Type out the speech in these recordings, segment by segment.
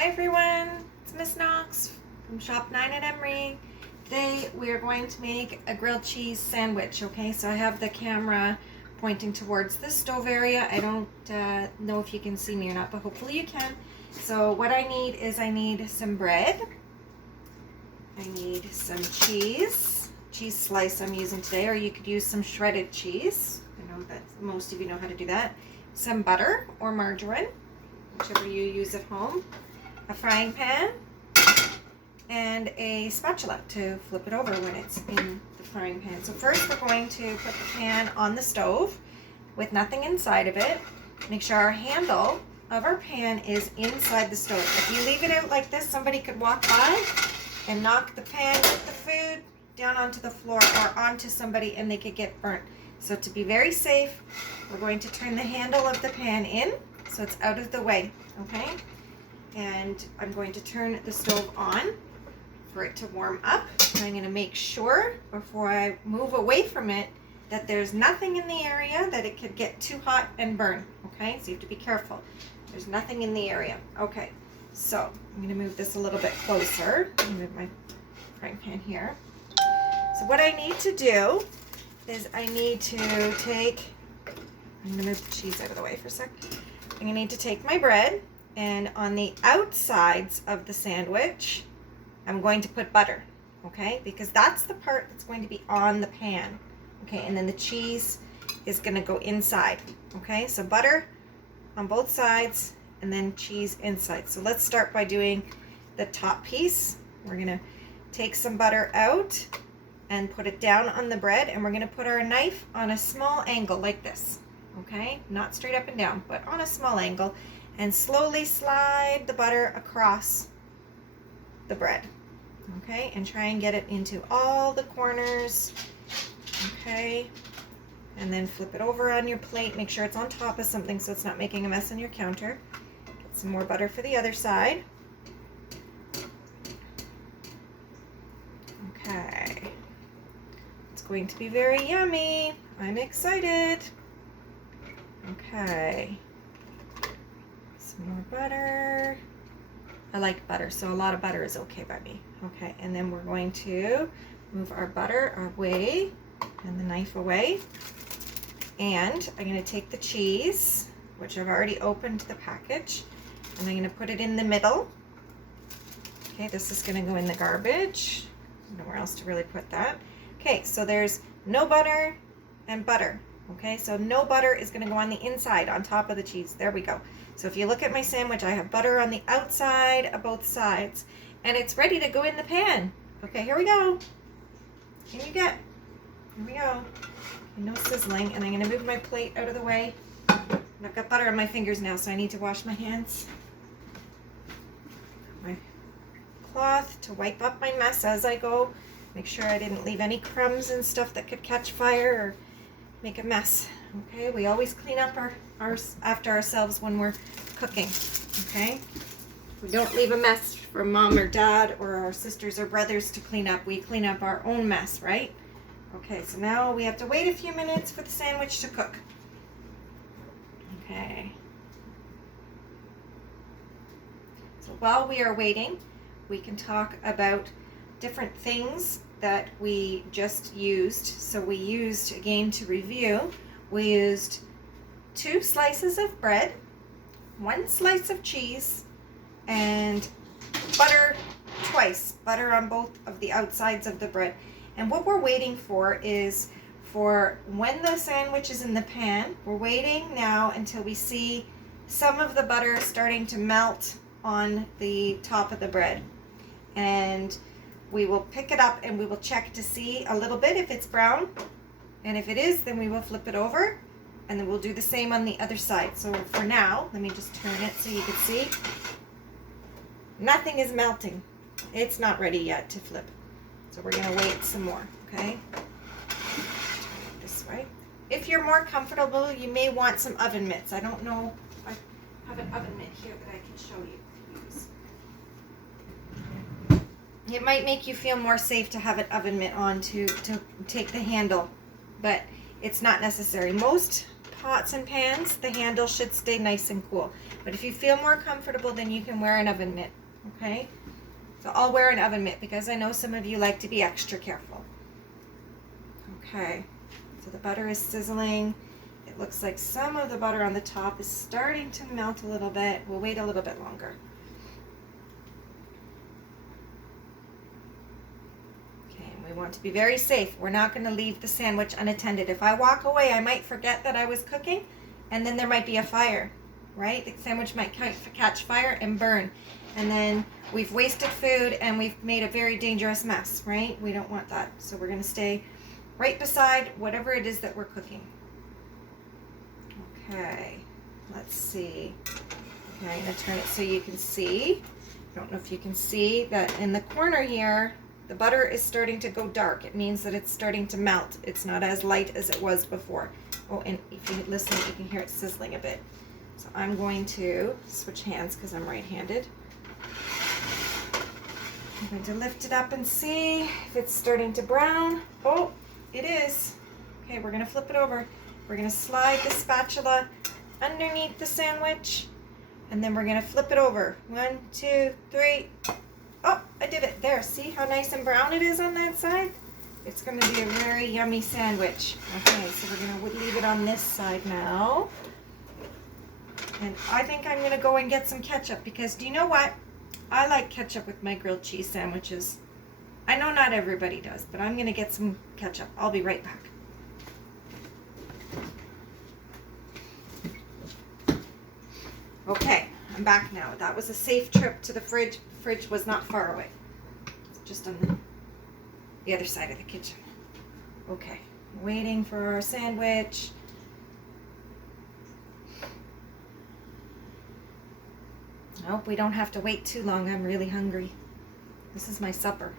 Hi everyone, it's Miss Knox from Shop 9 at Emery. Today we are going to make a grilled cheese sandwich, okay? So I have the camera pointing towards the stove area. I don't know if you can see me or not, but hopefully you can. So what I need is some bread. I need some cheese slice I'm using today, or you could use some shredded cheese. I know that most of you know how to do that. Some butter or margarine, whichever you use at home. A frying pan and a spatula to flip it over when it's in the frying pan. So first we're going to put the pan on the stove with nothing inside of it. Make sure our handle of our pan is inside the stove. If you leave it out like this, somebody could walk by and knock the pan with the food down onto the floor or onto somebody and they could get burnt. So to be very safe, we're going to turn the handle of the pan in so it's out of the way, okay? And I'm going to turn the stove on for it to warm up. And I'm going to make sure before I move away from it that there's nothing in the area that it could get too hot and burn, okay? So you have to be careful. There's nothing in the area. Okay, so I'm going to move this a little bit closer. I'm going to move my frying pan here. So what I need to do is I need to take, I'm going to move the cheese out of the way for a sec. I'm going to need to take my bread, and on the outsides of the sandwich, I'm going to put butter, okay? Because that's the part that's going to be on the pan, okay? And then the cheese is going to go inside, okay? So butter on both sides and then cheese inside. So let's start by doing the top piece. We're going to take some butter out and put it down on the bread, and we're going to put our knife on a small angle like this, okay? Not straight up and down, but on a small angle. And slowly slide the butter across the bread, okay? And try and get it into all the corners, okay? And then flip it over on your plate. Make sure it's on top of something so it's not making a mess on your counter. Get some more butter for the other side. Okay. It's going to be very yummy. I'm excited. Okay. More butter. I like butter, so a lot of butter is okay by me. Okay, and then we're going to move our butter away and the knife away. And I'm going to take the cheese, which I've already opened the package, and I'm going to put it in the middle. Okay, this is going to go in the garbage. Nowhere else to really put that. Okay, so there's no butter and butter. Okay, so no butter is going to go on the inside, on top of the cheese. There we go. So if you look at my sandwich, I have butter on the outside of both sides, and it's ready to go in the pan. Okay, here we go. Here you get. Here we go. No sizzling, and I'm going to move my plate out of the way. And I've got butter on my fingers now, so I need to wash my hands. My cloth to wipe up my mess as I go. Make sure I didn't leave any crumbs and stuff that could catch fire or make a mess. Okay, we always clean up after ourselves when we're cooking. Okay, we don't leave a mess for mom or dad or our sisters or brothers to clean up. We clean up our own mess, right? Okay, so now we have to wait a few minutes for the sandwich to cook. Okay, so while we are waiting, we can talk about different things that we just used. So we used, again to review, we used 2 slices of bread, 1 slice of cheese, and butter twice, butter on both of the outsides of the bread. And what we're waiting for is for when the sandwich is in the pan, we're waiting now until we see some of the butter starting to melt on the top of the bread. And we will pick it up and we will check to see a little bit if it's brown. And if it is, then we will flip it over, and then we'll do the same on the other side. So for now, let me just turn it so you can see. Nothing is melting. It's not ready yet to flip. So we're going to wait some more, okay? This way. If you're more comfortable, you may want some oven mitts. I don't know if I have an oven mitt here that I can show you. It might make you feel more safe to have an oven mitt on to take the handle, but it's not necessary. Most pots and pans, the handle should stay nice and cool. But if you feel more comfortable, then you can wear an oven mitt, okay? So I'll wear an oven mitt because I know some of you like to be extra careful. Okay, so the butter is sizzling. It looks like some of the butter on the top is starting to melt a little bit. We'll wait a little bit longer. Okay, and we want to be very safe. We're not going to leave the sandwich unattended. If I walk away, I might forget that I was cooking, and then there might be a fire, right? The sandwich might catch fire and burn. And then we've wasted food and we've made a very dangerous mess, right? We don't want that. So we're going to stay right beside whatever it is that we're cooking. Okay, let's see. Okay, I'm going to turn it so you can see. I don't know if you can see that in the corner here, the butter is starting to go dark. It means that it's starting to melt. It's not as light as it was before. Oh, and if you listen, you can hear it sizzling a bit. So I'm going to switch hands because I'm right-handed. I'm going to lift it up and see if it's starting to brown. Oh, it is. Okay, we're going to flip it over. We're going to slide the spatula underneath the sandwich, and then we're going to flip it over. 1, 2, 3. Oh, I did it. There, see how nice and brown it is on that side? It's going to be a very yummy sandwich. Okay, so we're going to leave it on this side now. And I think I'm going to go and get some ketchup because do you know what? I like ketchup with my grilled cheese sandwiches. I know not everybody does, but I'm going to get some ketchup. I'll be right back. Okay, I'm back now. That was a safe trip to the fridge. The fridge was not far away. It's just on the other side of the kitchen. Okay, waiting for our sandwich. Nope, we don't have to wait too long. I'm really hungry. This is my supper.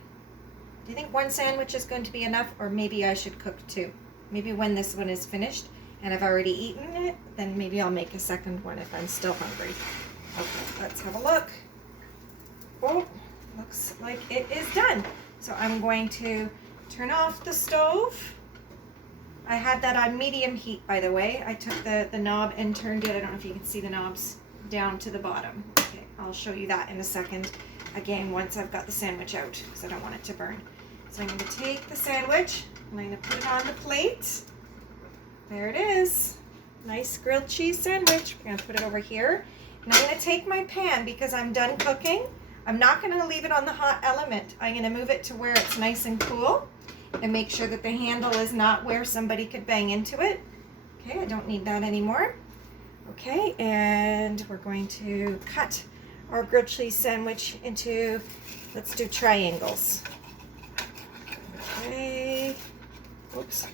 Do you think one sandwich is going to be enough, or maybe I should cook two? Maybe when this one is finished and I've already eaten it, then maybe I'll make a second one if I'm still hungry. Okay, let's have a look. Oh, looks like it is done. So I'm going to turn off the stove. I had that on medium heat, by the way. I took the knob and turned it. I don't know if you can see the knobs down to the bottom. Okay, I'll show you that in a second. Again, once I've got the sandwich out, because I don't want it to burn. So I'm going to take the sandwich, and I'm going to put it on the plate. There it is. Nice grilled cheese sandwich. We're going to put it over here. And I'm going to take my pan because I'm done cooking. I'm not going to leave it on the hot element. I'm going to move it to where it's nice and cool and make sure that the handle is not where somebody could bang into it. Okay, I don't need that anymore. Okay, and we're going to cut our grilled cheese sandwich into, let's do triangles. Okay, oops.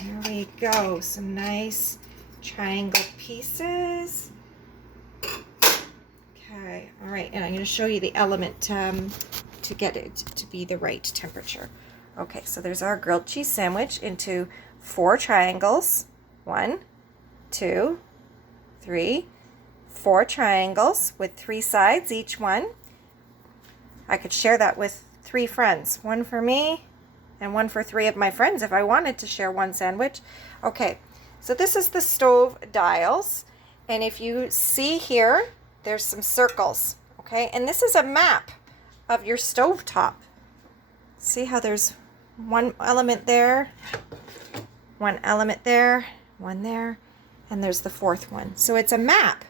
There we go, some nice triangle pieces. Okay, all right, and I'm going to show you the element to get it to be the right temperature. Okay, so there's our grilled cheese sandwich into 4 triangles. 1, 2, 3, 4 triangles with 3 sides each one. I could share that with 3 friends. 1 for me and 1 for 3 of my friends if I wanted to share one sandwich. Okay, so this is the stove dials. And if you see here, there's some circles. Okay, and this is a map of your stove top. See how there's 1 element there, 1 element there, 1 there, and there's the 4th one. So it's a map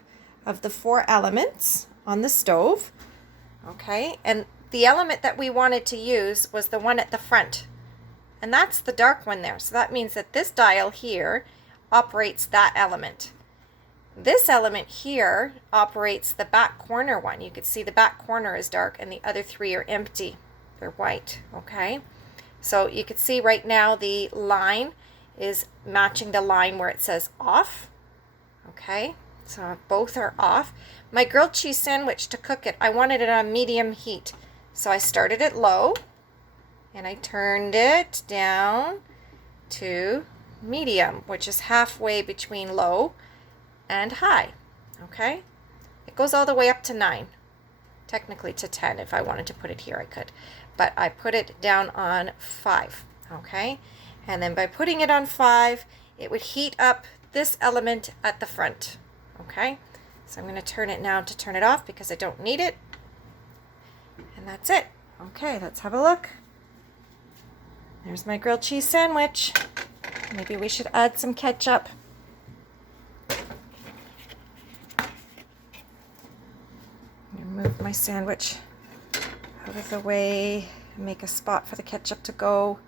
of the 4 elements on the stove. Okay, and the element that we wanted to use was the one at the front. And that's the dark one there. So that means that this dial here operates that element. This element here operates the back corner one. You can see the back corner is dark and the other 3 are empty. They're white, okay? So you can see right now the line is matching the line where it says off, okay? So both are off. My grilled cheese sandwich, to cook it, I wanted it on medium heat. So I started it low and I turned it down to medium, which is halfway between low and high, okay? It goes all the way up to 9, technically to 10. If I wanted to put it here, I could, but I put it down on 5, okay? And then by putting it on 5, it would heat up this element at the front. Okay, so I'm going to turn it now to turn it off because I don't need it. And that's it. Okay, let's have a look. There's my grilled cheese sandwich. Maybe we should add some ketchup. Move my sandwich out of the way and make a spot for the ketchup to go.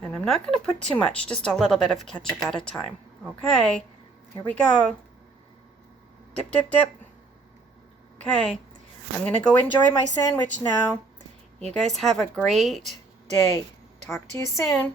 And I'm not going to put too much, just a little bit of ketchup at a time. Okay, here we go. Dip, dip, dip. Okay, I'm going to go enjoy my sandwich now. You guys have a great day. Talk to you soon.